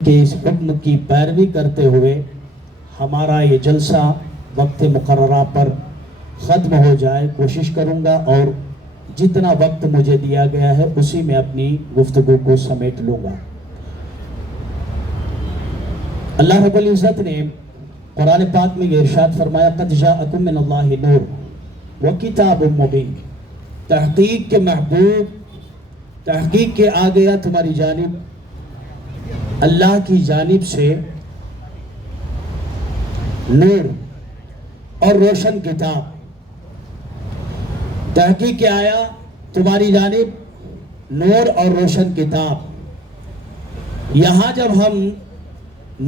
کہ اس حکم کی پیروی کرتے ہوئے ہمارا یہ جلسہ وقت مقررہ پر ختم ہو جائے کوشش کروں گا، اور جتنا وقت مجھے دیا گیا ہے اسی میں اپنی گفتگو کو سمیٹ لوں گا۔ اللہ رب العزت نے قرآن پاک میں یہ ارشاد فرمایا قد جاءکم من اللہ نور وکتاب مبین، تحقیق کے محبوب، تحقیق کے آ گیا تمہاری جانب اللہ کی جانب سے نور اور روشن کتاب، تحقیق کے آیا تمہاری جانب نور اور روشن کتاب۔ یہاں جب ہم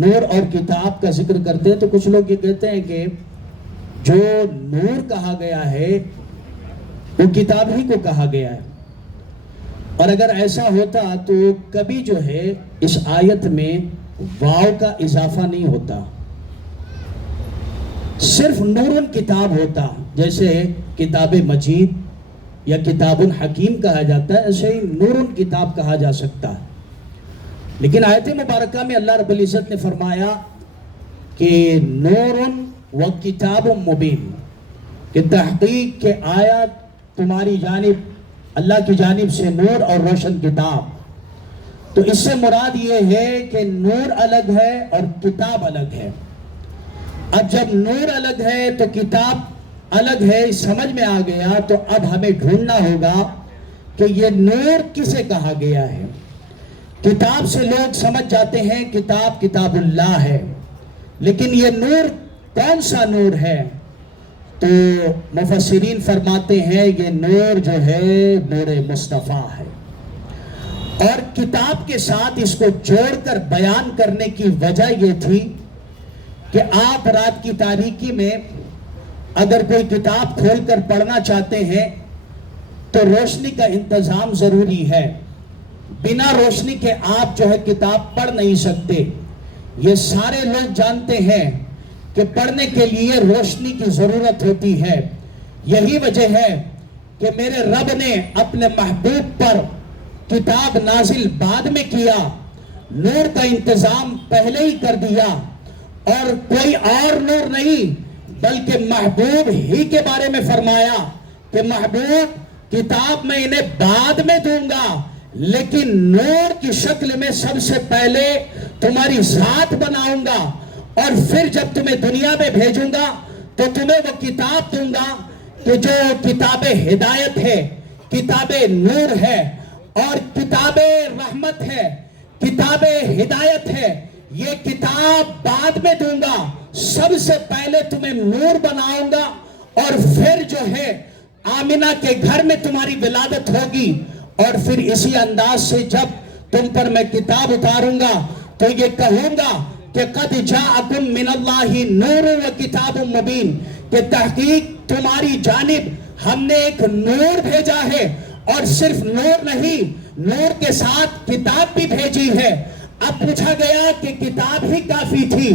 نور اور کتاب کا ذکر کرتے ہیں تو کچھ لوگ یہ کہتے ہیں کہ جو نور کہا گیا ہے وہ کتاب ہی کو کہا گیا ہے، اور اگر ایسا ہوتا تو کبھی جو ہے اس آیت میں واو کا اضافہ نہیں ہوتا، صرف نور کتاب ہوتا، جیسے کتاب مجید یا کتاب حکیم کہا جاتا ہے ایسے ہی نور کتاب کہا جا سکتا ہے۔ لیکن آیت مبارکہ میں اللہ رب العزت نے فرمایا کہ نور و کتاب مبین، کہ تحقیق کے آیا تمہاری جانب اللہ کی جانب سے نور اور روشن کتاب۔ تو اس سے مراد یہ ہے کہ نور الگ ہے اور کتاب الگ ہے۔ اب جب نور الگ ہے تو کتاب الگ ہے، سمجھ میں آ گیا، تو اب ہمیں ڈھونڈنا ہوگا کہ یہ نور کسے کہا گیا ہے۔ کتاب سے لوگ سمجھ جاتے ہیں کتاب کتاب اللہ ہے، لیکن یہ نور کون سا نور ہے؟ تو مفسرین فرماتے ہیں یہ نور جو ہے نور مصطفیٰ ہے، اور کتاب کے ساتھ اس کو جوڑ کر بیان کرنے کی وجہ یہ تھی کہ آپ رات کی تاریکی میں اگر کوئی کتاب کھول کر پڑھنا چاہتے ہیں تو روشنی کا انتظام ضروری ہے، بنا روشنی کے آپ جو ہے کتاب پڑھ نہیں سکتے۔ یہ سارے لوگ جانتے ہیں کہ پڑھنے کے لیے روشنی کی ضرورت ہوتی ہے۔ یہی وجہ ہے کہ میرے رب نے اپنے محبوب پر کتاب نازل بعد میں کیا، نور کا انتظام پہلے ہی کر دیا، اور کوئی اور نور نہیں بلکہ محبوب ہی کے بارے میں فرمایا کہ محبوب کتاب میں انہیں بعد میں دوں گا، لیکن نور کی شکل میں سب سے پہلے تمہاری ذات بناؤں گا، اور پھر جب تمہیں دنیا میں بھیجوں گا تو تمہیں وہ کتاب دوں گا کہ جو کتاب ہدایت ہے، کتاب نور ہے، اور کتاب رحمت ہے، کتاب ہدایت ہے۔ یہ کتاب بعد میں دوں گا، سب سے پہلے تمہیں نور بناؤں گا، اور پھر جو ہے آمنہ کے گھر میں تمہاری ولادت ہوگی، اور پھر اسی انداز سے جب تم پر میں کتاب اتاروں گا تو یہ کہوں گا کہ قد جاءکم من اللہ نور و کتاب مبین، کہ تحقیق تمہاری جانب ہم نے ایک نور بھیجا ہے، اور صرف نور نہیں، نور کے ساتھ کتاب بھی بھیجی ہے۔ اب پوچھا گیا کہ کتاب ہی کافی تھی،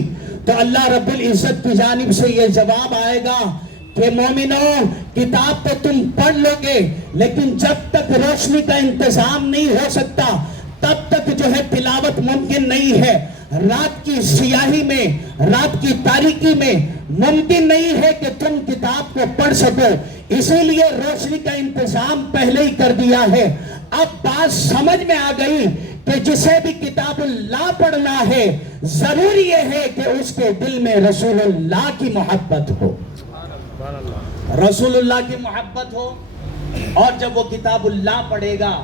تو اللہ رب العزت کی جانب سے یہ جواب آئے گا کہ مومنوں کتاب تو تم پڑھ لو گے، لیکن جب تک روشنی کا انتظام نہیں ہو سکتا تب تک جو ہے تلاوت ممکن نہیں ہے۔ رات کی سیاہی میں، رات کی تاریکی میں ممکن نہیں ہے کہ تم کتاب کو پڑھ سکو، اسی لیے روشنی کا انتظام پہلے ہی کر دیا ہے۔ اب بات سمجھ میں آ گئی کہ جسے بھی کتاب اللہ پڑھنا ہے ضروری یہ ہے کہ اس کے دل میں رسول اللہ کی محبت ہو، رسول اللہ کی محبت ہو، اور جب وہ کتاب اللہ پڑھے گا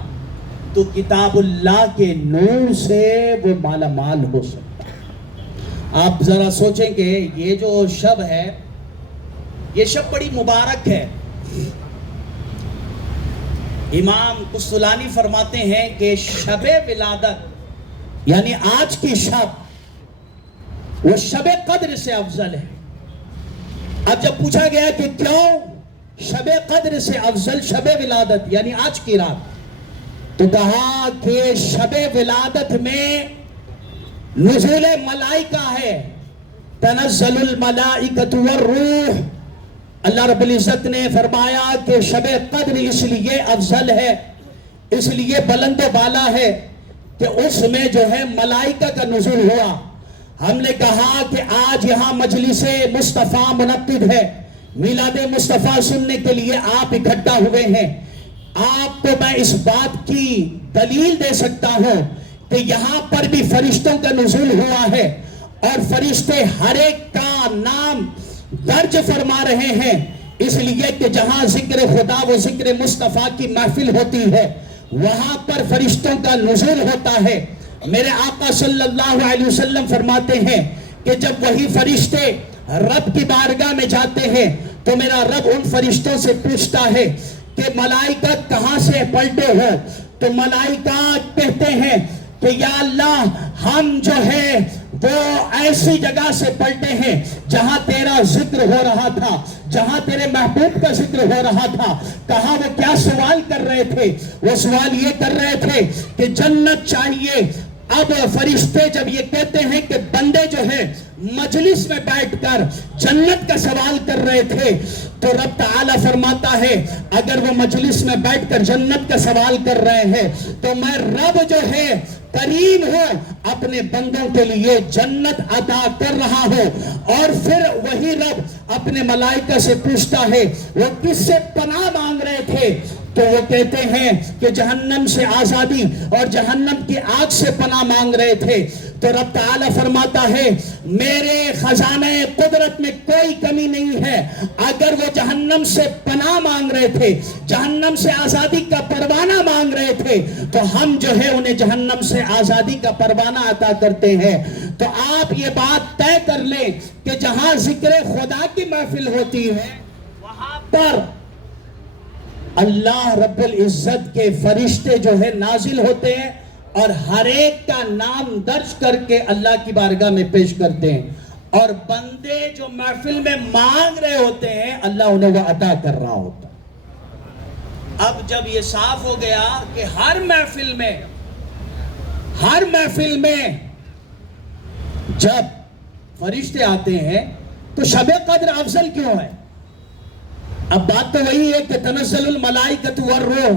تو کتاب اللہ کے نور سے وہ مالا مال ہو سکتا ہے۔ آپ ذرا سوچیں کہ یہ جو شب ہے یہ شب بڑی مبارک ہے۔ امام قسطلانی فرماتے ہیں کہ شب ولادت یعنی آج کی شب وہ شب قدر سے افضل ہے۔ اب جب پوچھا گیا کہ کیوں شب قدر سے افضل شب ولادت یعنی آج کی رات، تو کہا کہ شب ولادت میں نزول ملائکہ ہے، تنزل الملائکۃ والروح۔ اللہ رب العزت نے فرمایا کہ شب قدر اس لیے افضل ہے، اس لیے بلند و بالا ہے کہ اس میں جو ہے ملائکہ کا نزول ہوا. ہم نے کہا کہ آج یہاں مجلس مصطفیٰ منعقد ہے, میلاد مصطفیٰ سننے کے لیے آپ اکٹھا ہوئے ہیں. آپ کو میں اس بات کی دلیل دے سکتا ہوں کہ یہاں پر بھی فرشتوں کا نزول ہوا ہے, اور فرشتے ہر ایک کا نام درج فرما رہے ہیں, اس لیے کہ جہاں ذکر خدا و ذکر مصطفیٰ کی محفل ہوتی ہے وہاں پر فرشتوں کا نزول ہوتا ہے. میرے آقا صلی اللہ علیہ وسلم فرماتے ہیں کہ جب وہی فرشتے رب کی بارگاہ میں جاتے ہیں تو میرا رب ان فرشتوں سے پوچھتا ہے کہ ملائکہ کہاں سے پلٹے ہو؟ تو ملائکہ کہتے ہیں کہ یا اللہ ہم جو ہے وہ ایسی جگہ سے پلٹے ہیں جہاں تیرا ذکر ہو رہا تھا, جہاں تیرے محبوب کا ذکر ہو رہا تھا. کہا وہ کیا سوال کر رہے تھے؟ وہ سوال یہ کر رہے تھے کہ جنت چاہیے. اب فرشتے جب یہ کہتے ہیں کہ بندے جو ہے مجلس میں بیٹھ کر جنت کا سوال کر رہے تھے, تو رب تعالیٰ فرماتا ہے اگر وہ مجلس میں بیٹھ کر جنت کا سوال کر رہے ہیں تو میں رب جو ہے کریم ہوں, اپنے بندوں کے لیے جنت عطا کر رہا ہوں. اور پھر وہی رب اپنے ملائکہ سے پوچھتا ہے وہ کس سے پناہ مانگ رہے تھے؟ تو وہ کہتے ہیں کہ جہنم سے آزادی اور جہنم کی آگ سے پناہ مانگ رہے تھے. تو رب تعالیٰ فرماتا ہے میرے خزانہ قدرت میں کوئی کمی نہیں ہے. اگر وہ جہنم سے پناہ مانگ رہے تھے, جہنم سے آزادی کا پروانہ مانگ رہے تھے, تو ہم جو ہے انہیں جہنم سے آزادی کا پروانہ عطا کرتے ہیں. تو آپ یہ بات طے کر لیں کہ جہاں ذکر خدا کی محفل ہوتی ہے وہاں پر اللہ رب العزت کے فرشتے جو ہے نازل ہوتے ہیں اور ہر ایک کا نام درج کر کے اللہ کی بارگاہ میں پیش کرتے ہیں, اور بندے جو محفل میں مانگ رہے ہوتے ہیں اللہ انہیں وہ عطا کر رہا ہوتا. اب جب یہ صاف ہو گیا کہ ہر محفل میں جب فرشتے آتے ہیں تو شب قدر افضل کیوں ہے؟ اب بات تو وہی ہے کہ تنزل الملائکۃ والروح,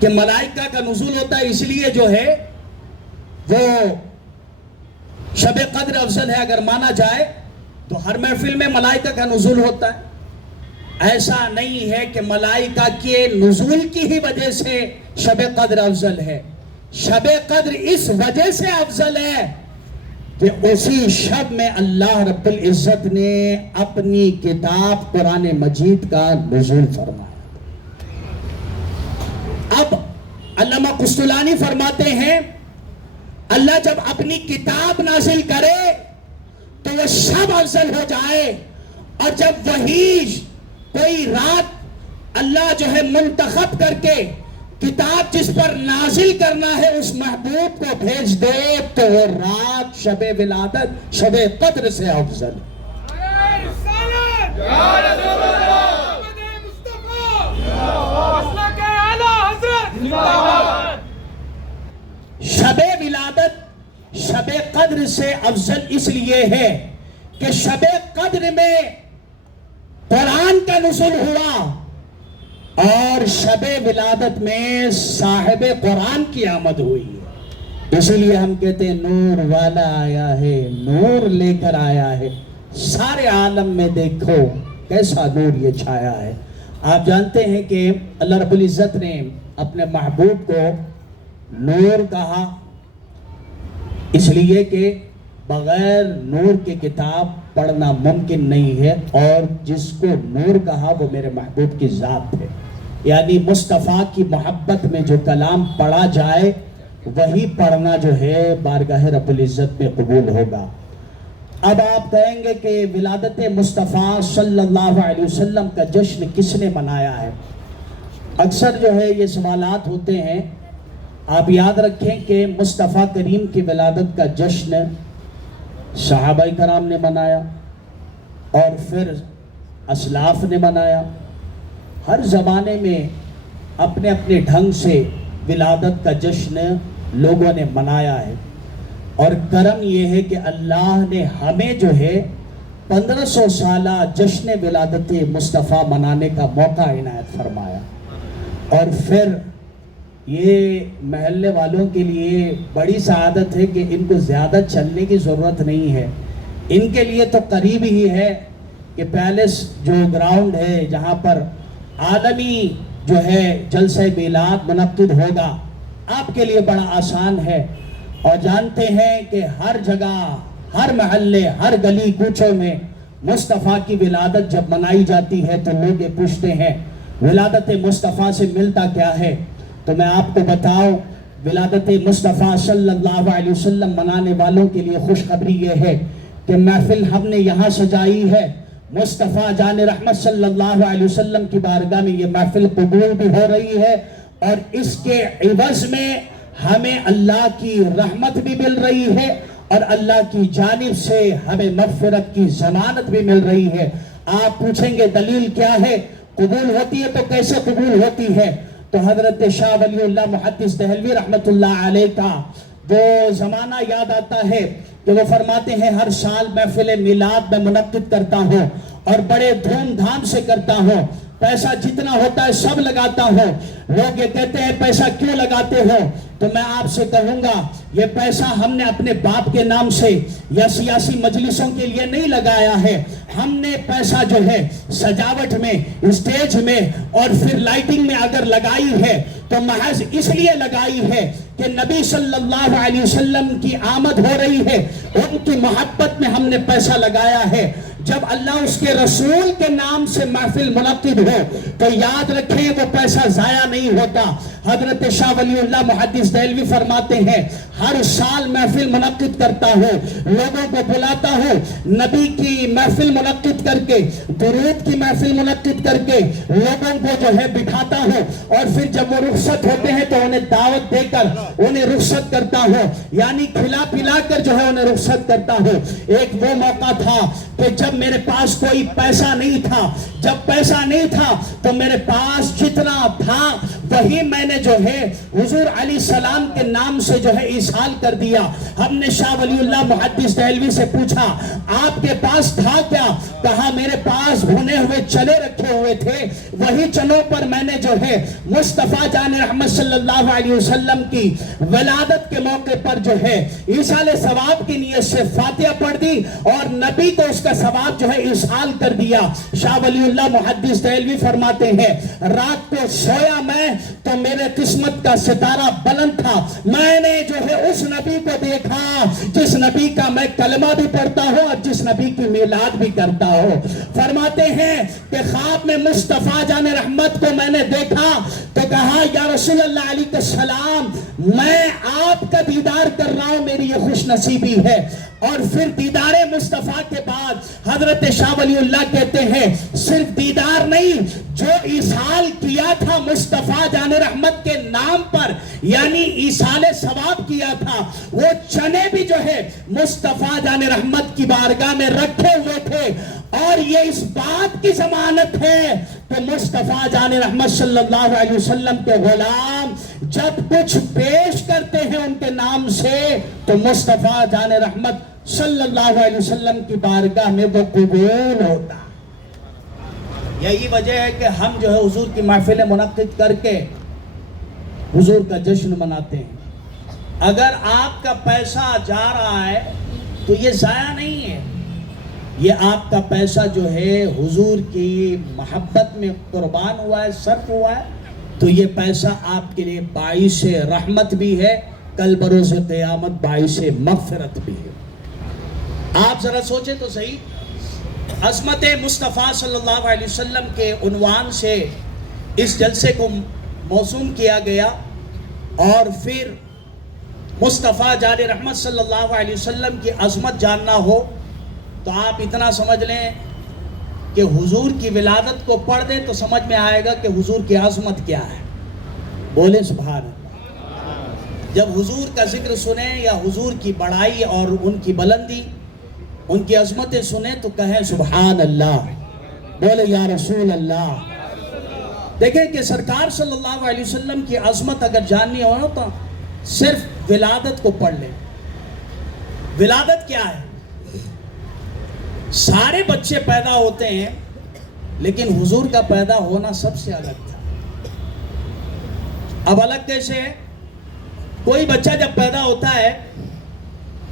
کہ ملائکہ کا نزول ہوتا ہے, اس لیے جو ہے وہ شب قدر افضل ہے. اگر مانا جائے تو ہر محفل میں ملائکہ کا نزول ہوتا ہے. ایسا نہیں ہے کہ ملائکہ کے نزول کی ہی وجہ سے شب قدر افضل ہے. شب قدر اس وجہ سے افضل ہے کہ اسی شب میں اللہ رب العزت نے اپنی کتاب قرآن مجید کا نزول فرمایا. اب علامہ قسطلانی فرماتے ہیں اللہ جب اپنی کتاب نازل کرے تو وہ شب افضل ہو جائے, اور جب وہی کوئی رات اللہ جو ہے منتخب کر کے کتاب جس پر نازل کرنا ہے اس محبوب کو بھیج دے تو وہ رات شب ولادت شب قدر سے افضل. شب ولادت شب قدر سے افضل اس لیے ہے کہ شب قدر میں قرآن کا نزول ہوا, اور شب ولادت میں صاحب قرآن کی آمد ہوئی ہے. اسی لیے ہم کہتے ہیں نور والا آیا ہے, نور لے کر آیا ہے, سارے عالم میں دیکھو کیسا نور یہ چھایا ہے. آپ جانتے ہیں کہ اللہ رب العزت نے اپنے محبوب کو نور کہا اس لیے کہ بغیر نور کے کتاب پڑھنا ممکن نہیں ہے, اور جس کو نور کہا وہ میرے محبوب کی ذات ہے. یعنی مصطفیٰ کی محبت میں جو کلام پڑھا جائے وہی پڑھنا جو ہے بارگاہ رب العزت میں قبول ہوگا. اب آپ کہیں گے کہ ولادت مصطفیٰ صلی اللہ علیہ وسلم کا جشن کس نے منایا ہے؟ اکثر جو ہے یہ سوالات ہوتے ہیں. آپ یاد رکھیں کہ مصطفیٰ کریم کی ولادت کا جشن صحابہ کرام نے منایا, اور پھر اسلاف نے منایا. ہر زمانے میں اپنے اپنے ڈھنگ سے ولادت کا جشن لوگوں نے منایا ہے, اور کرم یہ ہے کہ اللہ نے ہمیں جو ہے 1500 سالہ جشن ولادت مصطفیٰ منانے کا موقع عنایت فرمایا. اور پھر یہ محلے والوں کے لیے بڑی سعادت ہے کہ ان کو زیادہ چلنے کی ضرورت نہیں ہے. ان کے لیے تو قریب ہی ہے کہ پیلس جو گراؤنڈ ہے جہاں پر عالمی جو ہے جلسہ میلاد منعقد ہوگا، آپ کے لیے بڑا آسان ہے. اور جانتے ہیں کہ ہر جگہ، ہر محلے، ہر گلی کوچوں میں مصطفیٰ کی ولادت جب منائی جاتی ہے تو لوگ یہ پوچھتے ہیں ولادت مصطفیٰ سے ملتا کیا ہے. تو میں آپ کو بتاؤں، ولادت مصطفیٰ صلی اللہ علیہ وسلم منانے والوں کے لیے خوشخبری یہ ہے کہ محفل ہم نے یہاں سجائی ہے، مصطفیٰ جان رحمت صلی اللہ علیہ وسلم کی بارگاہ میں یہ محفل قبول بھی ہو رہی ہے، اور اس کے عوض میں ہمیں اللہ کی رحمت بھی مل رہی ہے اور اللہ کی جانب سے ہمیں مغفرت کی ضمانت بھی مل رہی ہے. آپ پوچھیں گے دلیل کیا ہے؟ قبول ہوتی ہے تو کیسے قبول ہوتی ہے؟ تو حضرت شاہ ولی اللہ محدث دہلوی رحمت اللہ علیہ کا وہ زمانہ یاد آتا ہے کہ وہ فرماتے ہیں ہر سال محفل میلاد میں منعقد کرتا ہوں اور بڑے دھوم دھام سے کرتا ہوں، پیسہ جتنا ہوتا ہے سب لگاتا ہوں. لوگ یہ کہتے ہیں پیسہ کیوں لگاتے ہو؟ تو میں آپ سے کہوں گا یہ پیسہ ہم نے اپنے باپ کے نام سے یا سیاسی مجلسوں کے لیے نہیں لگایا ہے. ہم نے پیسہ جو ہے سجاوٹ میں، اسٹیج میں اور پھر لائٹنگ میں اگر لگائی ہے تو محض اس لیے لگائی ہے کہ نبی صلی اللہ علیہ وسلم کی آمد ہو رہی ہے، ان کی محبت میں ہم نے پیسہ لگایا ہے. جب اللہ اس کے رسول کے نام سے محفل منعقد ہو تو یاد رکھیں وہ پیسہ ضائع نہیں ہوتا. حضرت شاہ ولی اللہ محدث دہلوی فرماتے ہیں ہر سال محفل منعقد کرتا ہوں، لوگوں کو بلاتا ہوں، نبی کی محفل منعقد کر کے، درود کی محفل منعقد کر کے لوگوں کو جو ہے بٹھاتا ہوں، اور پھر جب وہ رخصت ہوتے ہیں تو انہیں دعوت دے کر انہیں رخصت کرتا ہوں، یعنی کھلا پلا کر جو ہے انہیں رخصت کرتا ہوں. ایک وہ موقع تھا کہ جب میرے پاس کوئی پیسہ نہیں تھا، جب پیسہ نہیں تھا تو میرے پاس جتنا تھا وہی میں نے جو ہے حضور علیہ السلام کے نام سے جو ہے ایصال کر دیا. ہم نے شاہ ولی اللہ محدث دہلوی سے پوچھا آپ کے پاس تھا کیا؟ کہا میرے پاس بھنے ہوئے چنے رکھے ہوئے تھے، وہی چنوں پر میں نے جو ہے مصطفیٰ جان رحمت صلی اللہ علیہ وسلم کی ولادت کے موقع پر جو ہے ایصال ثواب کی نیت سے فاتحہ پڑھ دی اور نبی کو اس کا ثواب جو ہے ایصال کر دیا. شاہ ولی اللہ محدث دہلوی فرماتے ہیں رات کو سویا میں تو میرے قسمت کا ستارہ بلند تھا، میں نے جو ہے اس نبی کو دیکھا جس نبی کا میں کلمہ بھی پڑھتا ہوں اور جس نبی کی میلاد بھی کرتا ہوں. فرماتے ہیں کہ خواب میں مصطفیٰ جان رحمت کو میں نے دیکھا تو کہا یا رسول اللہ علیہ السلام میں آپ کا دیدار کر رہا ہوں، میری یہ خوش نصیبی ہے. اور پھر دیدار مصطفیٰ کے بعد حضرت شاہ ولی اللہ کہتے ہیں صرف دیدار نہیں، جو ایصال کیا تھا مصطفیٰ جان رحمت کے نام پر یعنی ایصال ثواب کیا تھا، وہ چنے بھی جو ہے مصطفیٰ جان رحمت کی بارگاہ میں رکھے ہوئے تھے. اور یہ اس بات کی ضمانت ہے کہ مصطفیٰ جان رحمت صلی اللہ علیہ وسلم کے غلام جب کچھ پیش کرتے ہیں ان کے نام سے تو مصطفیٰ جان رحمت صلی اللہ علیہ وسلم کی بارگاہ میں وہ قبول ہوتا. یہی وجہ ہے کہ ہم جو ہے حضور کی محفلیں منعقد کر کے حضور کا جشن مناتے ہیں. اگر آپ کا پیسہ جا رہا ہے تو یہ ضائع نہیں ہے، یہ آپ کا پیسہ جو ہے حضور کی محبت میں قربان ہوا ہے، صرف ہوا ہے، تو یہ پیسہ آپ کے لیے باعث رحمت بھی ہے، کل بروز قیامت باعث مغفرت بھی ہے. آپ ذرا سوچیں تو صحیح، عظمت مصطفیٰ صلی اللہ علیہ وسلم کے عنوان سے اس جلسے کو موسوم کیا گیا، اور پھر مصطفیٰ جان رحمت صلی اللہ علیہ وسلم کی عظمت جاننا ہو تو آپ اتنا سمجھ لیں کہ حضور کی ولادت کو پڑھ دیں تو سمجھ میں آئے گا کہ حضور کی عظمت کیا ہے. بولے سبحان اللہ. جب حضور کا ذکر سنیں یا حضور کی بڑائی اور ان کی بلندی، ان کی عظمتیں سنیں تو کہیں سبحان اللہ، بولے یا رسول اللہ. دیکھیں کہ سرکار صلی اللہ علیہ وسلم کی عظمت اگر جاننی ہو تو صرف ولادت کو پڑھ لیں. ولادت کیا ہے؟ سارے بچے پیدا ہوتے ہیں لیکن حضور کا پیدا ہونا سب سے الگ تھا. اب الگ کیسے ہے؟ کوئی بچہ جب پیدا ہوتا ہے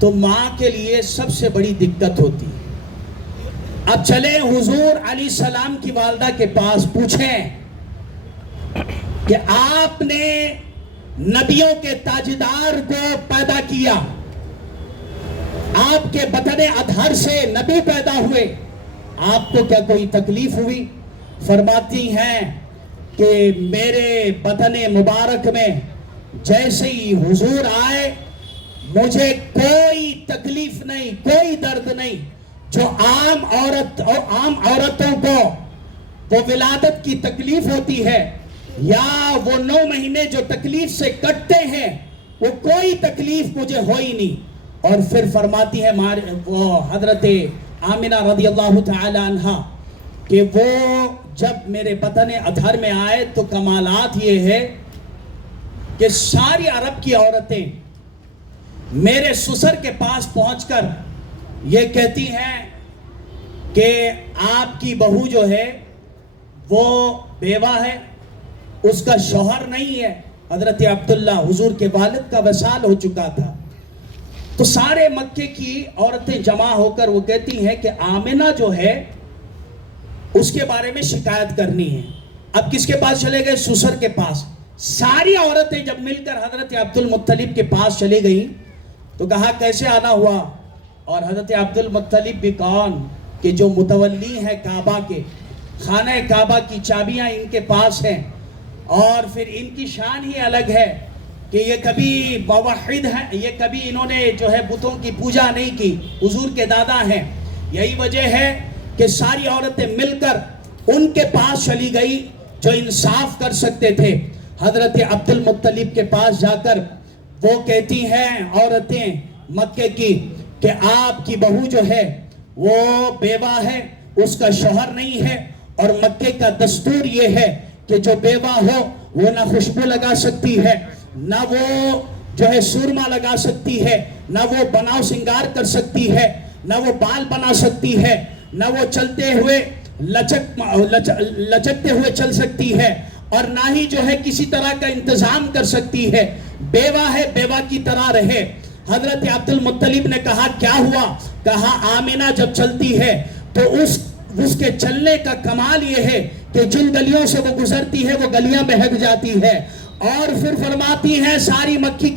تو ماں کے لیے سب سے بڑی دقت ہوتی ہے. اب چلیں حضور علیہ السلام کی والدہ کے پاس، پوچھیں کہ آپ نے نبیوں کے تاجدار کو پیدا کیا، آپ کے بطن اطہر سے نبی پیدا ہوئے، آپ کو کیا کوئی تکلیف ہوئی؟ فرماتی ہیں کہ میرے بطن مبارک میں جیسے ہی حضور آئے مجھے کوئی تکلیف نہیں، کوئی درد نہیں. جو عام عورتوں کو وہ ولادت کی تکلیف ہوتی ہے یا وہ 9 مہینے جو تکلیف سے کٹتے ہیں، وہ کوئی تکلیف مجھے ہوئی نہیں. اور پھر فرماتی ہے وہ حضرت آمنہ رضی اللہ تعالی عنہ کہ وہ جب میرے بطن اطہر میں آئے تو کمالات یہ ہے کہ ساری عرب کی عورتیں میرے سسر کے پاس پہنچ کر یہ کہتی ہیں کہ آپ کی بہو جو ہے وہ بیوہ ہے، اس کا شوہر نہیں ہے. حضرت عبداللہ حضور کے والد کا وصال ہو چکا تھا. تو سارے مکے کی عورتیں جمع ہو کر وہ کہتی ہیں کہ آمنہ جو ہے اس کے بارے میں شکایت کرنی ہے. اب کس کے پاس چلے گئے؟ سسر کے پاس. ساری عورتیں جب مل کر حضرت عبد المطلب کے پاس چلی گئیں تو کہا کیسے آنا ہوا؟ اور حضرت عبد المطلب بھی کون کہ جو متولی ہیں کعبہ کے، خانہ کعبہ کی چابیاں ان کے پاس ہیں، اور پھر ان کی شان ہی الگ ہے کہ یہ کبھی موحد ہیں، یہ کبھی انہوں نے جو ہے بتوں کی پوجا نہیں کی، حضور کے دادا ہیں. یہی وجہ ہے کہ ساری عورتیں مل کر ان کے پاس چلی گئی جو انصاف کر سکتے تھے. حضرت عبد المطلب کے پاس جا کر وہ کہتی ہیں عورتیں مکے کی کہ آپ کی بہو جو ہے وہ بیوہ ہے، اس کا شوہر نہیں ہے، اور مکے کا دستور یہ ہے کہ جو بیوہ ہو وہ نہ خوشبو لگا سکتی ہے، نہ وہ جو ہے سرما لگا سکتی ہے، نہ وہ بناؤ سنگار کر سکتی ہے، نہ وہ بال بنا سکتی ہے، نہ وہ چلتے ہوئے لچکتے ہوئے چل سکتی ہے، اور نہ ہی جو ہے کسی طرح کا انتظام کر سکتی ہے. بیوہ ہے، بیوہ کی طرح رہے. حضرت عبد المطلب نے کہا کیا ہوا؟ کہا آمنہ جب چلتی ہے تو اس کے چلنے کا کمال یہ ہے کہ جن گلیوں سے وہ گزرتی ہے وہ گلیاں بہک جاتی ہے. اور پھر فرماتی ہیں ساری مکے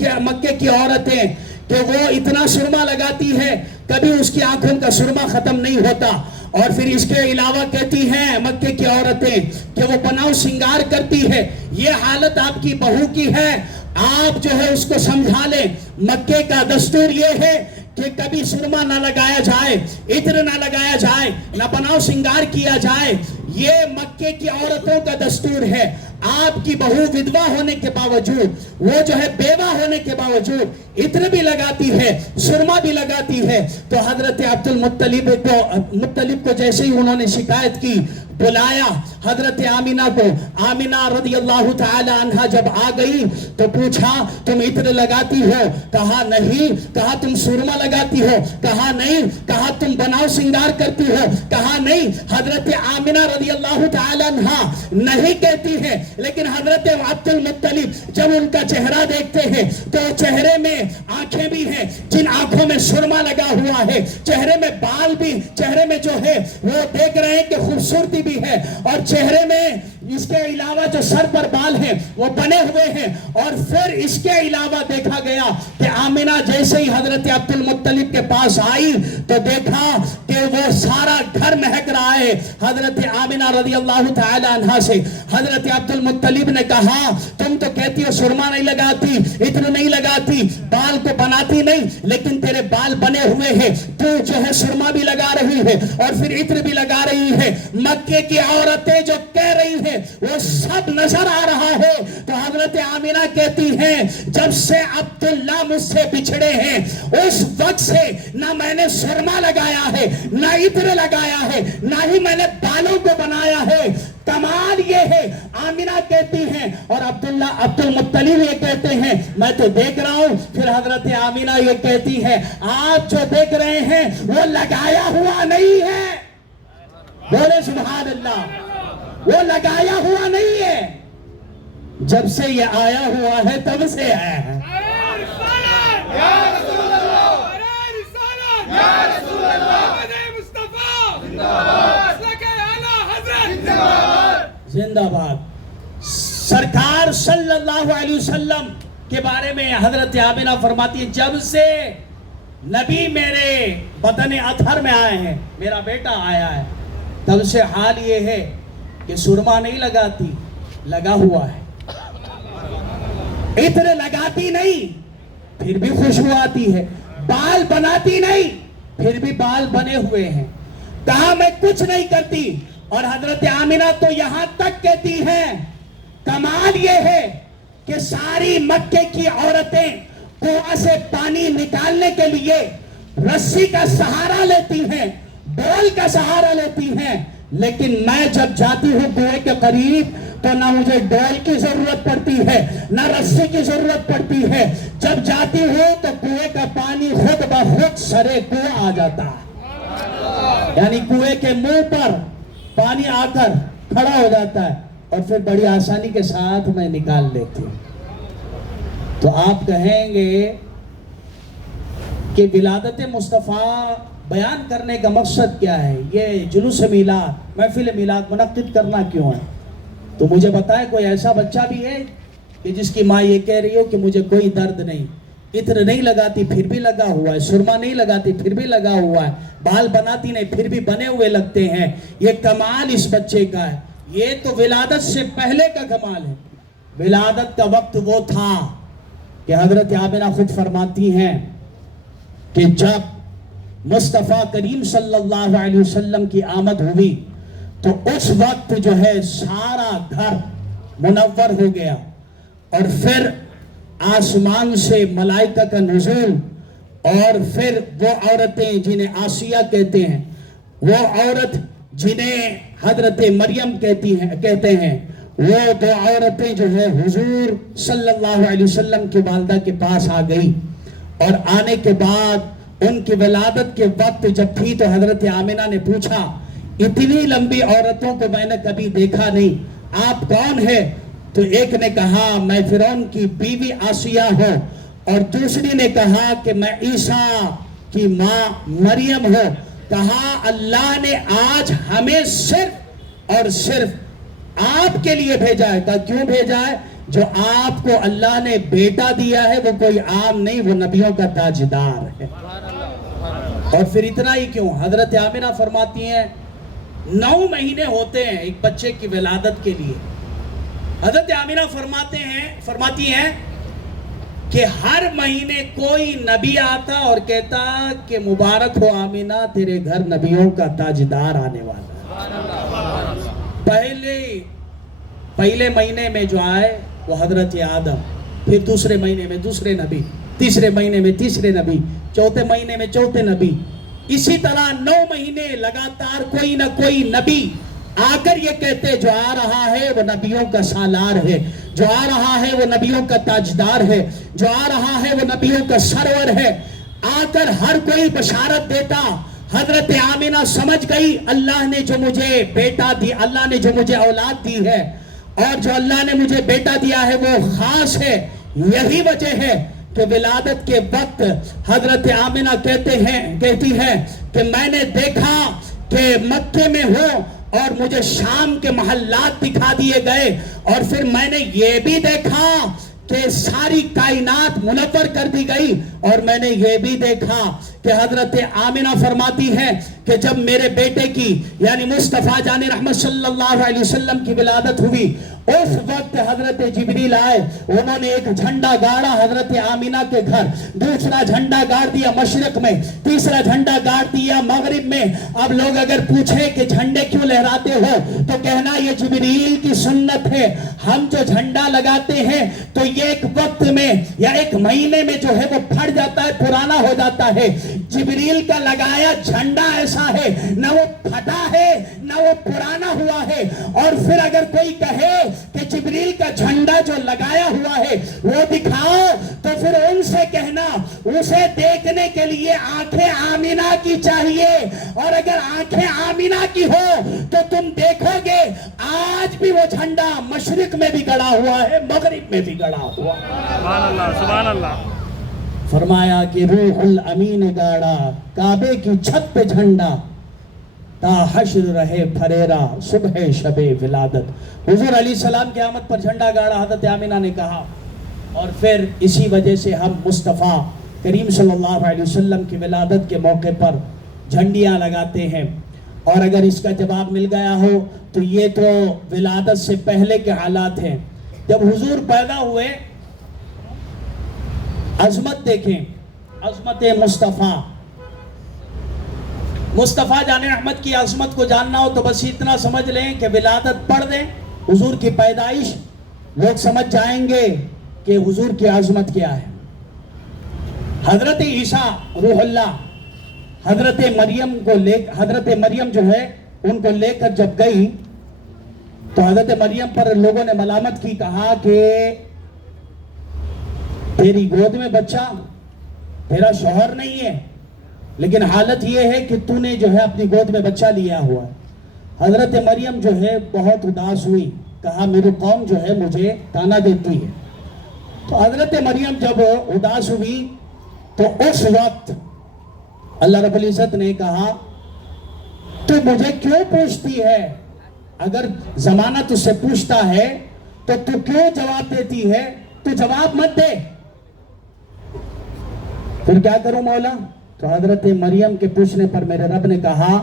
کی عورتیں کہ وہ اتنا سرما لگاتی ہے کبھی اس کی آنکھوں کا سرما ختم نہیں ہوتا. اور پھر اس کے علاوہ کہتی ہیں مکے کی عورتیں کہ وہ بناؤ سنگار کرتی ہے. یہ حالت آپ کی بہو کی ہے، آپ جو ہے اس کو سمجھا لیں. مکے کا دستور یہ ہے کہ کبھی سرما نہ لگایا جائے، عطر نہ لگایا جائے، نہ بناؤ سنگار کیا جائے. یہ مکے کی عورتوں کا دستور ہے. آپ کی بہو ودوا ہونے کے باوجود، وہ جو ہے بیوہ ہونے کے باوجود عطر بھی لگاتی ہے، سرما بھی لگاتی ہے. تو حضرت عبد المطلب کو جیسے ہی انہوں نے شکایت کی، بلایا حضرت آمنہ کو. آمنہ رضی اللہ تعالی عنہ جب آ گئی تو پوچھا تم عطر لگاتی ہو؟ کہا نہیں. کہا تم سرما لگاتی ہو؟ کہا نہیں. کہا تم بناؤ سنگار کرتی ہو؟ کہا نہیں. حضرت آمنہ رضی اللہ تعالی عنہ نہیں کہتی ہے، لیکن حضرت عبد المطلب جب ان کا چہرہ دیکھتے ہیں تو چہرے میں آنکھیں بھی ہیں جن آنکھوں میں سرما لگا ہوا ہے، چہرے میں بال بھی، چہرے میں جو ہے وہ دیکھ رہے ہیں کہ خوبصورتی بھی ہے، اور چہرے میں اس کے علاوہ جو سر پر بال ہیں وہ بنے ہوئے ہیں. اور پھر اس کے علاوہ دیکھا گیا کہ آمنہ جیسے ہی حضرت عبد المطلب کے پاس آئی تو دیکھا کہ وہ سارا گھر مہک رہا ہے. حضرت آمنہ رضی اللہ تعالی عنہ سے حضرت عبد المطلب نے کہا تم تو کہتی ہو سرما نہیں لگاتی، عطر نہیں لگاتی، بال کو بناتی نہیں، لیکن تیرے بال بنے ہوئے ہیں، تو جو ہے سرما بھی لگا رہی ہے اور پھر عطر بھی لگا رہی ہے. مکے کی عورتیں جو کہہ رہی ہیں وہ سب نظر آ رہا ہے. تو حضرت آمنہ کہتی ہیں جب سے عبداللہ مجھ سے بچھڑے ہیں اس وقت سے نہ میں نے سرما لگایا ہے، نہ عطر لگایا ہے، نہ ہی میں نے بالوں کو بنایا ہے. کمال یہ ہے، آمنہ کہتی ہیں اور عبد المطلب یہ کہتے ہیں میں تو دیکھ رہا ہوں. پھر حضرت آمنہ یہ کہتی ہے آپ جو دیکھ رہے ہیں وہ لگایا ہوا نہیں ہے. بولے سبحان اللہ. وہ لگایا ہوا نہیں ہے. جب سے یہ آیا ہوا ہے تب سے ہے. زندہ باد. سرکار صلی اللہ علیہ وسلم کے بارے میں حضرت آمنہ فرماتی ہے جب سے نبی میرے بدن اطہر میں آئے ہیں, میرا بیٹا آیا ہے, تب سے حال یہ ہے کہ سرما نہیں لگاتی, لگا ہوا ہے. عطر لگاتی نہیں پھر بھی خوشبو آتی ہے, بال بناتی نہیں پھر بھی بال بنے ہوئے ہیں. کہا میں کچھ نہیں کرتی, اور حضرت آمنہ تو یہاں تک کہتی ہیں کمال یہ ہے کہ ساری مکے کی عورتیں کنواں سے پانی نکالنے کے لیے رسی کا سہارا لیتی ہیں, ڈول کا سہارا لیتی ہیں, لیکن میں جب جاتی ہوں کنویں کے قریب تو نہ مجھے ڈول کی ضرورت پڑتی ہے نہ رسی کی ضرورت پڑتی ہے. جب جاتی ہوں تو کنویں کا پانی خود بخود سرے کنواں آ جاتا ہے, یعنی کنویں کے منہ پر پانی آ کر کھڑا ہو جاتا ہے اور پھر بڑی آسانی کے ساتھ میں نکال لیتی ہوں. تو آپ کہیں گے کہ ولادت مصطفیٰ بیان کرنے کا مقصد کیا ہے, یہ جلوس میلاد محفل میلاد منعقد کرنا کیوں ہے؟ تو مجھے بتائیں کوئی ایسا بچہ بھی ہے کہ جس کی ماں یہ کہہ رہی ہو کہ مجھے کوئی درد نہیں, عطر نہیں لگاتی پھر بھی لگا ہوا ہے, سرما نہیں لگاتی پھر بھی لگا ہوا ہے, بال بناتی نہیں پھر بھی بنے ہوئے لگتے ہیں. یہ کمال اس بچے کا ہے. یہ تو ولادت سے پہلے کا کمال ہے. ولادت کا وقت وہ تھا کہ حضرت آمنہ خود فرماتی ہیں کہ جب مصطفیٰ کریم صلی اللہ علیہ وسلم کی آمد ہوئی تو اس وقت جو ہے سارا گھر منور ہو گیا, اور پھر آسمان سے ملائکہ کا نزول, اور پھر وہ عورتیں جنہیں آسیہ کہتے ہیں, وہ عورت جنہیں حضرت مریم کہتے ہیں, وہ دو عورتیں جو ہے حضور صلی اللہ علیہ وسلم کی والدہ کے پاس آ گئی, اور آنے کے بعد ان کی ولادت کے وقت جب تھی تو حضرت آمنہ نے پوچھا اتنی لمبی عورتوں کو میں نے کبھی دیکھا نہیں, آپ کون ہیں؟ تو ایک نے کہا میں فرعون کی بیوی آسیہ ہوں, اور دوسری نے کہا کہ میں عیسیٰ کی ماں مریم ہوں. کہا اللہ نے آج ہمیں صرف اور صرف آپ کے لیے بھیجا ہے. کہا کیوں بھیجا ہے؟ جو آپ کو اللہ نے بیٹا دیا ہے وہ کوئی عام نہیں, وہ نبیوں کا تاجدار ہے. اور پھر اتنا ہی کیوں, حضرت آمنہ فرماتی ہیں 9 مہینے ہوتے ہیں ایک بچے کی ولادت کے لیے. حضرت آمنہ فرماتی ہیں کہ ہر مہینے کوئی نبی آتا اور کہتا کہ مبارک ہو آمنہ تیرے گھر نبیوں کا تاجدار آنے والا. پہلے مہینے میں جو آئے وہ حضرت آدم, پھر دوسرے مہینے میں دوسرے نبی, تیسرے مہینے میں تیسرے نبی, چوتھے مہینے میں چوتھے نبی. اسی طرح 9 مہینے لگاتار کوئی نہ کوئی نبی آ کر یہ کہتے جو آ رہا ہے وہ نبیوں کا سالار ہے, جو آ رہا ہے وہ نبیوں کا تاجدار ہے, جو آ رہا ہے وہ نبیوں کا سرور ہے. آ کر ہر کوئی بشارت دیتا. حضرت آمنہ سمجھ گئی اللہ نے جو مجھے بیٹا دی, اللہ نے جو مجھے اولاد دی ہے, اور جو اللہ نے مجھے بیٹا دیا ہے وہ خاص ہے. یہی وجہ ہے کہ ولادت کے وقت حضرت آمنہ کہتی ہے کہ میں نے دیکھا کہ مکے میں ہوں اور مجھے شام کے محلات دکھا دیے گئے, اور پھر میں نے یہ بھی دیکھا کہ ساری کائنات منور کر دی گئی, اور میں نے یہ بھی دیکھا کہ حضرت آمنہ فرماتی ہے کہ جب میرے بیٹے کی یعنی مصطفیٰ جان رحمت صلی اللہ علیہ وسلم کی ولادت ہوئی اس وقت حضرت جبریل آئے, انہوں نے ایک جھنڈا گاڑا حضرت آمنہ کے گھر, دوسرا جھنڈا گاڑ دیا مشرق میں, تیسرا جھنڈا گاڑ دیا مغرب میں. اب لوگ اگر پوچھیں کہ جھنڈے کیوں لہراتے ہو تو کہنا یہ جبریل کی سنت ہے. ہم جو جھنڈا لگاتے ہیں تو یہ ایک وقت میں یا ایک مہینے میں جو ہے وہ پھٹ جاتا ہے, پرانا ہو جاتا ہے. جبریل کا لگایا جھنڈا ایسا ہے، نہ وہ پھٹا ہے نہ وہ پرانا ہوا ہے۔ اور پھر اگر کوئی کہے کہ جبریل کا جھنڈا جو لگایا ہوا ہے وہ دکھاؤ، تو پھر ان سے کہنا اسے دیکھنے کے لیے آنکھیں آمینہ کی چاہیے، اور اگر آنکھیں آمینہ کی ہو تو تم دیکھو گے آج بھی وہ جھنڈا مشرق میں بھی گڑا ہوا ہے، مغرب میں بھی گڑا ہوا۔ سبحان اللہ، سبحان اللہ۔ فرمایا کہ روح الامین گاڑا کعبے کی چھت پہ جھنڈا، تا حشر رہے پھریرا صبح شب ولادت۔ حضور علیہ السلام کی آمد پر جھنڈا گاڑا حضرت آمینہ نے کہا، اور پھر اسی وجہ سے ہم مصطفیٰ کریم صلی اللہ علیہ وسلم کی ولادت کے موقع پر جھنڈیاں لگاتے ہیں۔ اور اگر اس کا جواب مل گیا ہو تو یہ تو ولادت سے پہلے کے حالات ہیں۔ جب حضور پیدا ہوئے، عظمت دیکھیں، عظمت مصطفیٰ، مصطفیٰ جان احمد کی عظمت کو جاننا ہو تو بس اتنا سمجھ لیں کہ ولادت پڑھ دیں، حضور کی پیدائش، لوگ سمجھ جائیں گے کہ حضور کی عظمت کیا ہے۔ حضرت عیسیٰ روح اللہ حضرت مریم جو ہے ان کو لے کر جب گئی تو حضرت مریم پر لوگوں نے ملامت کی، کہا کہ تیری گود میں بچہ، تیرا شوہر نہیں ہے، لیکن حالت یہ ہے کہ تو نے جو ہے اپنی گود میں بچہ لیا ہوا ہے۔ حضرت مریم جو ہے بہت اداس ہوئی، کہا میری قوم جو ہے مجھے تانا دیتی ہے۔ تو حضرت مریم جب اداس ہوئی تو اس وقت اللہ رب العزت نے کہا تو مجھے کیوں پوچھتی ہے؟ اگر زمانہ تجھ سے پوچھتا ہے تو تو کیوں جواب دیتی ہے؟ تو جواب مت دے، پھر کیا کروں مولا؟ تو حضرت مریم کے پوچھنے پر میرے رب نے کہا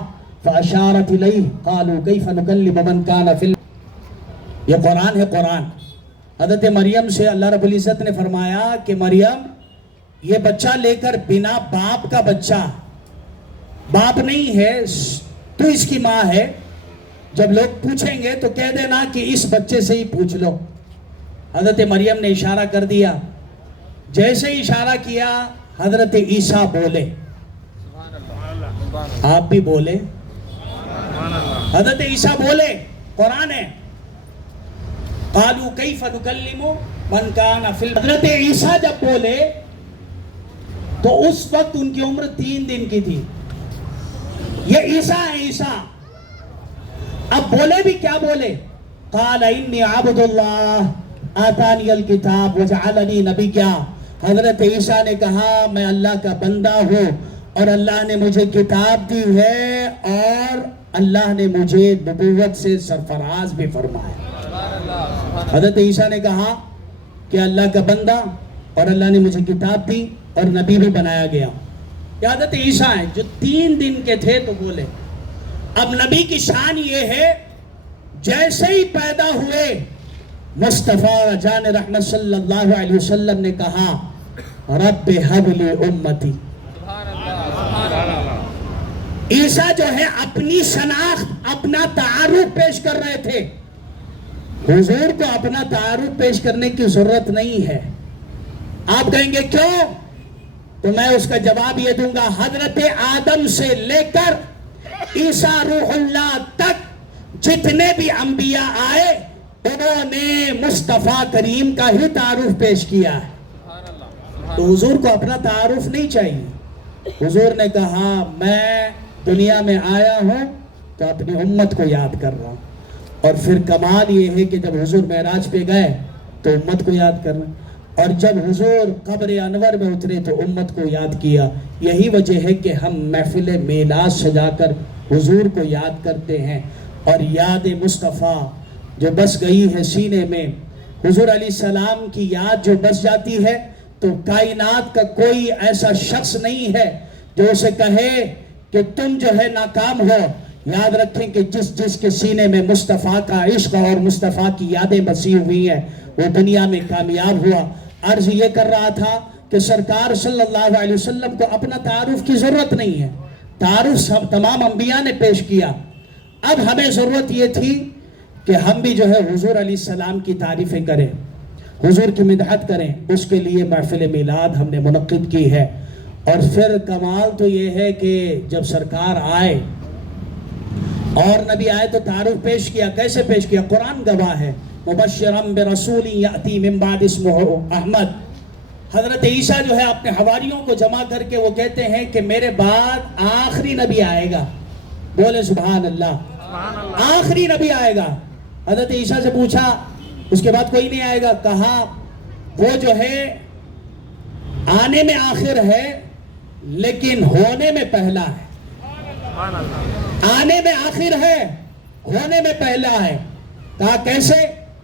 فَأَشَارَتْ إِلَيْهِ قَالُوا كَيْفَ نُكَلِّمُ مَنْ كَانَ فِي یہ قرآن ہے، قرآن۔ حضرت مریم سے اللہ رب العزت نے فرمایا کہ مریم یہ بچہ لے کر بنا باپ کا بچہ، باپ نہیں ہے تو اس کی ماں ہے، جب لوگ پوچھیں گے تو کہہ دینا کہ اس بچے سے ہی پوچھ لو۔ حضرت مریم نے اشارہ کر دیا، جیسے ہی اشارہ کیا حضرت عیسیٰ بولے، آپ بھی بولے، حضرت عیسیٰ بولے، قرآن ہے، قالوا کیف نکلم من کان فی الارض۔ حضرت عیسیٰ جب بولے تو اس وقت ان کی عمر 3 دن کی تھی۔ یہ عیسیٰ ہے، عیسیٰ اب بولے بھی کیا بولے؟ قال انی عبد اللہ آتانی الکتاب وجعلنی نبیا۔ حضرت عیسیٰ نے کہا میں اللہ کا بندہ ہوں اور اللہ نے مجھے کتاب دی ہے اور اللہ نے مجھے نبوت سے سرفراز بھی فرمایا۔ حضرت عیسیٰ نے کہا کہ اللہ کا بندہ اور اللہ نے مجھے کتاب دی اور نبی بھی بنایا گیا۔ یہ حضرت عیسیٰ ہیں جو 3 دن کے تھے تو بولے۔ اب نبی کی شان یہ ہے جیسے ہی پیدا ہوئے مصطفیٰ جان رحمت صلی اللہ علیہ وسلم نے کہا رب ہب لی امتی۔ عیسیٰ جو ہے اپنی شناخت، اپنا تعارف پیش کر رہے تھے۔ حضور کو اپنا تعارف پیش کرنے کی ضرورت نہیں ہے۔ آپ کہیں گے کیوں؟ تو میں اس کا جواب یہ دوں گا، حضرت آدم سے لے کر عیسیٰ روح اللہ تک جتنے بھی انبیاء آئے انہوں نے مصطفیٰ کریم کا ہی تعارف پیش کیا ہے۔ تو حضور کو اپنا تعارف نہیں چاہیے۔ حضور نے کہا میں دنیا میں آیا ہوں تو اپنی امت کو یاد کر رہا ہوں، اور پھر کمال یہ ہے کہ جب حضور معراج پہ گئے تو امت کو یاد کرنا، اور جب حضور قبر انور میں اترے تو امت کو یاد کیا۔ یہی وجہ ہے کہ ہم محفل میلاد سجا کر حضور کو یاد کرتے ہیں، اور یاد مصطفیٰ جو بس گئی ہے سینے میں، حضور علیہ السلام کی یاد جو بس جاتی ہے تو کائنات کا کوئی ایسا شخص نہیں ہے جو اسے کہے کہ تم جو ہے ناکام ہو۔ یاد رکھیں کہ جس کے سینے میں مصطفیٰ کا عشق اور مصطفیٰ کی یادیں بسی ہوئی ہیں وہ دنیا میں کامیاب ہوا۔ عرض یہ کر رہا تھا کہ سرکار صلی اللہ علیہ وسلم کو اپنا تعارف کی ضرورت نہیں ہے، تعارف تمام انبیاء نے پیش کیا۔ اب ہمیں ضرورت یہ تھی کہ ہم بھی جو ہے حضور علیہ السلام کی تعریفیں کریں، حضور کی مدحت کریں۔ اس کے لیے محفل میلاد ہم نے منعقد کی ہے، اور پھر کمال تو یہ ہے کہ جب سرکار آئے اور نبی آئے تو تعارف پیش کیا. کیسے پیش کیا؟ قرآن گواہ ہے. مبشرم برسول یأتی من بعد اسمہ احمد. حضرت عیسیٰ جو ہے اپنے حواریوں کو جمع کر کے وہ کہتے ہیں کہ میرے بعد آخری نبی آئے گا. بولے سبحان اللہ. آخری نبی آئے گا. حضرت عیسیٰ سے پوچھا اس کے بعد کوئی نہیں آئے گا؟ کہا وہ جو ہے آنے میں آخر ہے لیکن ہونے میں پہلا ہے. آنے میں آخر ہے, ہونے میں پہلا ہے. کہا کیسے؟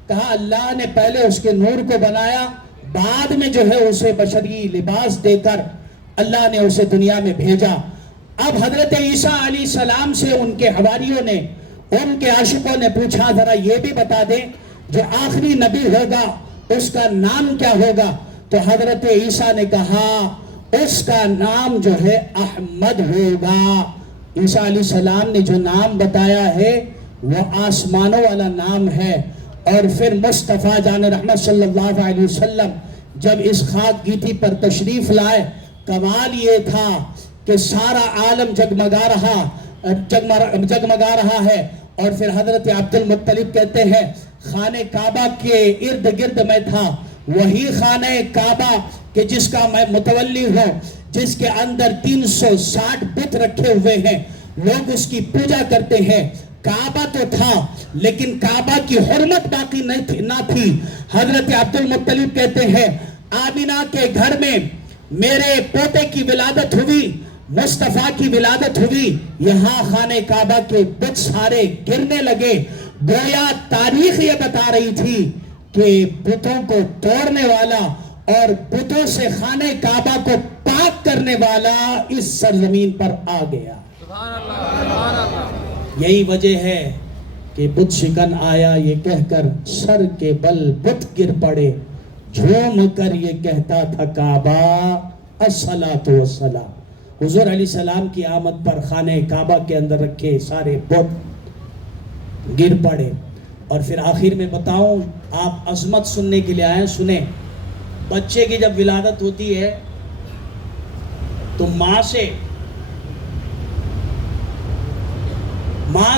کہا اللہ نے پہلے اس کے نور کو بنایا, بعد میں جو ہے اسے بشری لباس دے کر اللہ نے اسے دنیا میں بھیجا. اب حضرت عیسیٰ علیہ السلام سے ان کے حواریوں نے, ان کے عاشقوں نے پوچھا ذرا یہ بھی بتا دیں جو آخری نبی ہوگا اس کا نام کیا ہوگا؟ تو حضرت عیسیٰ نے کہا اس کا نام جو ہے احمد ہوگا. عیسیٰ علیہ السلام نے جو نام بتایا ہے وہ آسمانوں والا نام ہے. اور پھر مصطفیٰ جان رحمت صلی اللہ علیہ وسلم جب اس خاک گیتی پر تشریف لائے, کمال یہ تھا کہ سارا عالم جگمگا رہا ہے. اور پھر حضرت عبد المطلب کہتے ہیں خانہ کعبہ کے ارد گرد میں تھا, وہی خانہ کعبہ کہ جس کا میں متولی ہوں, جس کے اندر 360 بت رکھے ہوئے ہیں, لوگ اس کی پوجا کرتے ہیں. کعبہ تو تھا لیکن کعبہ کی حرمت باقی نہ تھی. حضرت عبد المطلب کہتے ہیں آمینہ کے گھر میں میرے پوتے کی ولادت ہوئی, مصطفیٰ کی ولادت ہوئی. یہاں خانہ کعبہ کے بت سارے گرنے لگے. گویا تاریخ یہ بتا رہی تھی کہ بتوں کو توڑنے والا اور بتوں سے خانہ کعبہ کو پاک کرنے والا اس سرزمین پر آ گیا. یہی وجہ ہے کہ بت شکن آیا یہ کہہ کر سر کے بل بت گر پڑے, جھوم کر یہ کہتا تھا کعبہ الصلاۃ والسلام. حضور علیہ السلام کی آمد پر خانہ کعبہ کے اندر رکھے سارے بت گر پڑے. اور پھر آخر میں بتاؤں, آپ عظمت سننے کے لیے آئے, سنیں. بچے کی جب ولادت ہوتی ہے تو ماں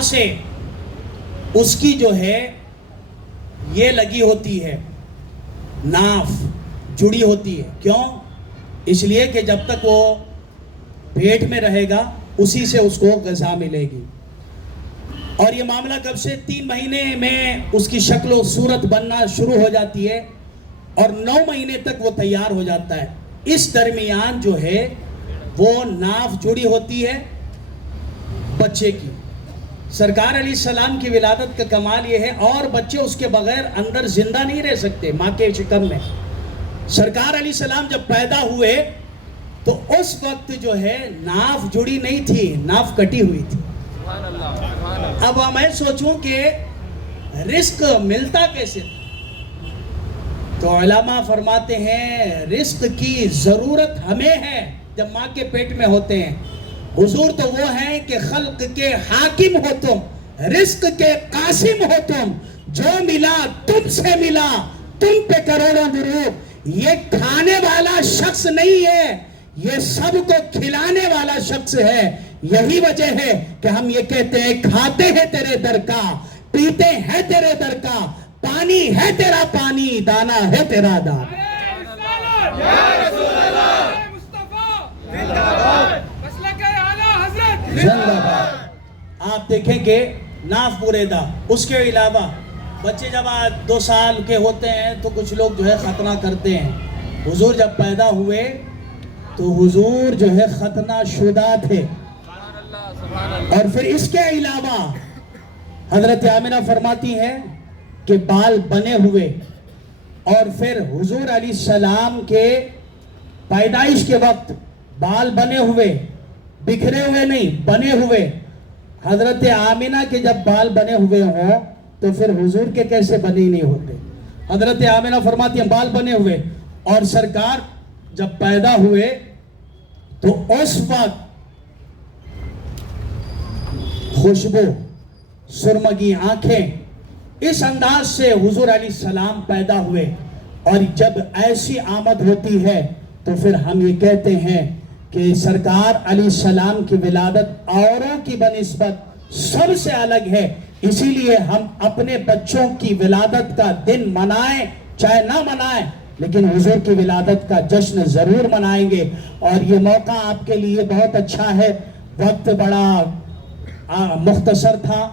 سے اس کی جو ہے یہ لگی ہوتی ہے, ناف جڑی ہوتی ہے. کیوں؟ اس لیے کہ جب تک وہ پیٹ میں رہے گا اسی سے اس کو غذا ملے گی. اور یہ معاملہ کب سے؟ 3 مہینے میں اس کی شکل و صورت بننا شروع ہو جاتی ہے اور 9 مہینے تک وہ تیار ہو جاتا ہے. اس درمیان جو ہے وہ ناف جڑی ہوتی ہے بچے کی. سرکار علیہ السلام کی ولادت کا کمال یہ ہے, اور بچے اس کے بغیر اندر زندہ نہیں رہ سکتے ماں کے شکم میں. سرکار علیہ السلام جب پیدا ہوئے تو اس وقت جو ہے ناف جڑی نہیں تھی, ناف کٹی ہوئی تھی. اب میں سوچوں کہ رزق ملتا کیسے؟ تو علماء فرماتے ہیں رزق کی ضرورت ہمیں ہے جب ماں کے پیٹ میں ہوتے ہیں. حضور تو وہ ہیں کہ خلق کے حاکم ہو تم, رزق کے قاسم ہو تم, جو ملا تم سے ملا, تم پہ کروڑوں درود. یہ کھانے والا شخص نہیں ہے, یہ سب کو کھلانے والا شخص ہے. یہی وجہ ہے کہ ہم یہ کہتے ہیں کھاتے ہیں تیرے در کا, پیتے ہیں تیرے در کا, پانی ہے تیرا پانی, دانا ہے تیرا دانا. آپ دیکھیں کہ ناف بریدہ, اس کے علاوہ بچے جب 2 سال کے ہوتے ہیں تو کچھ لوگ جو ہے ختنہ کرتے ہیں. حضور جب پیدا ہوئے تو حضور جو ہے ختنہ شدہ تھے. اور پھر اس کے علاوہ حضرت آمنہ فرماتی ہیں کہ بال بنے ہوئے, اور پھر حضور علیہ السلام کے پیدائش کے وقت بال بنے ہوئے, بکھرے ہوئے نہیں, بنے ہوئے. حضرت آمنہ کے جب بال بنے ہوئے ہوں تو پھر حضور کے کیسے بنے نہیں ہوتے؟ حضرت آمنہ فرماتی ہیں بال بنے ہوئے, اور سرکار جب پیدا ہوئے تو اس وقت خوشبو, سرمگی آنکھیں, اس انداز سے حضور علیہ السلام پیدا ہوئے. اور جب ایسی آمد ہوتی ہے تو پھر ہم یہ کہتے ہیں کہ سرکار علیہ السلام کی ولادت اوروں کی بنسبت سب سے الگ ہے، اسی لیے ہم اپنے بچوں کی ولادت کا دن منائیں چاہے نہ منائیں، لیکن حضور کی ولادت کا جشن ضرور منائیں گے۔ اور یہ موقع آپ کے لیے بہت اچھا ہے، وقت بڑا مختصر تھا،